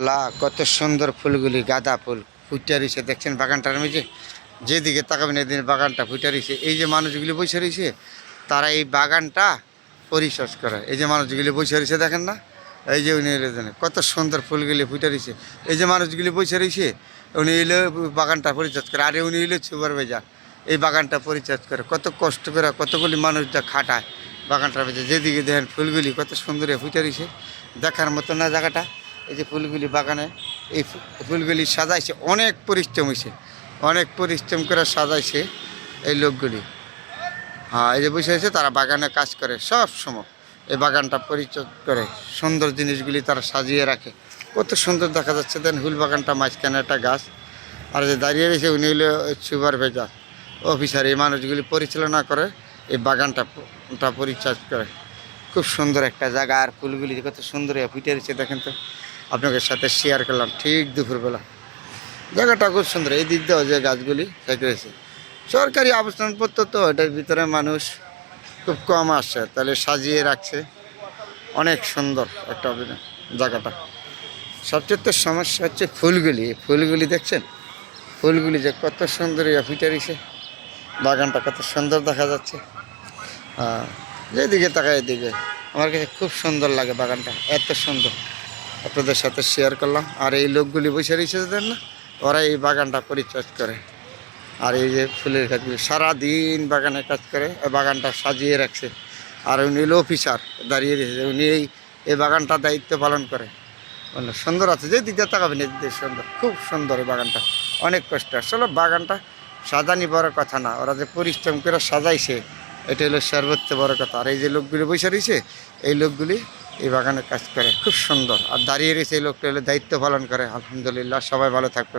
কত সুন্দর ফুলগুলি, গাঁদা ফুল ফুটে রয়েছে দেখছেন বাগানটার মধ্যে। যেদিকে তাকাবেন এদিন বাগানটা ফুটে রয়েছে। এই যে মানুষগুলি বসে রয়েছে তারা এই বাগানটা পরিচর্যা করে। এই যে মানুষগুলি বসে রয়েছে দেখেন না, এই যে উনি এলেন কত সুন্দর ফুলগুলি ফুটে রয়েছে। এই যে মানুষগুলি বসে রয়েছে উনি এলে বাগানটা পরিচর্যা করে। আরে উনি এলে সুপারভাইজার, এই বাগানটা পরিচর্যা করে কত কষ্ট করে কতগুলি মানুষ যা খাটায় বাগানটার মধ্যে। যেদিকে দেখেন ফুলগুলি কত সুন্দর ফুটে রয়েছে, দেখার মতো না জায়গাটা। এই যে ফুলগুলি বাগানে, এই ফুলগুলি সাজাইছে, অনেক পরিশ্রম হয়েছে, অনেক পরিশ্রম করে সাজাইছে এই লোকগুলি। হ্যাঁ, এই যে বসে আছে তারা বাগানে কাজ করে সব সময়, এই বাগানটা পরিচর্যা করে, সুন্দর জিনিসগুলি তারা সাজিয়ে রাখে। কত সুন্দর দেখা যাচ্ছে দেন ফুল বাগানটা, মাঝখানে একটা গাছ। আর যে দাঁড়িয়ে রয়েছে উনি হলো সুপারভাইজার অফিসার, এই মানুষগুলি পরিচালনা করে এই বাগানটা পরিচর্যা করে। খুব সুন্দর একটা জায়গা, আর ফুলগুলি কত সুন্দর ফুটে রয়েছে দেখেন তো। আপনাদের সাথে শেয়ার করলাম ঠিক দুপুরবেলা, জায়গাটা খুব সুন্দর। এই দিক দিয়েও যে গাছগুলি থেকে রয়েছে সরকারি আবাসনপত্র, তো এটার ভিতরে মানুষ খুব কম আসছে, তাহলে সাজিয়ে রাখছে অনেক সুন্দর একটা জায়গাটা। সবচেয়ে সমস্যা হচ্ছে ফুলগুলি, ফুলগুলি দেখছেন, ফুলগুলি যে কত সুন্দর ফুটে রয়েছে, বাগানটা কত সুন্দর দেখা যাচ্ছে। যেদিকে তাকায় এদিকে আমার কাছে খুব সুন্দর লাগে বাগানটা, এত সুন্দর। আপনাদের সাথে শেয়ার করলাম। আর এই লোকগুলি বসে রয়েছে দেন না, ওরা এই বাগানটা পরিচর্যা করে। আর এই যে ফুলের গাছগুলি সারাদিন বাগানে কাজ করে, বাগানটা সাজিয়ে রাখছে। আর উনি হলো অফিসার দাঁড়িয়ে রয়েছে, উনি এই বাগানটা দায়িত্ব পালন করে। মানে সুন্দর আছে, যে দিকে তাকাবেন এদিকে সুন্দর, খুব সুন্দর এই বাগানটা। অনেক কষ্ট, আসলে বাগানটা সাজানি বড় কথা না, ওরা যে পরিশ্রম করে সাজাইছে এটা হলো সর্বোচ্চ বড় কথা। আর এই যে লোকগুলি বসে রয়েছে এই লোকগুলি এই বাগানে কাজ করে খুব সুন্দর। আর দাঁড়িয়ে রয়েছে এই লোকটা হলো দায়িত্ব পালন করে। আলহামদুলিল্লাহ, সবাই ভালো থাকবেন।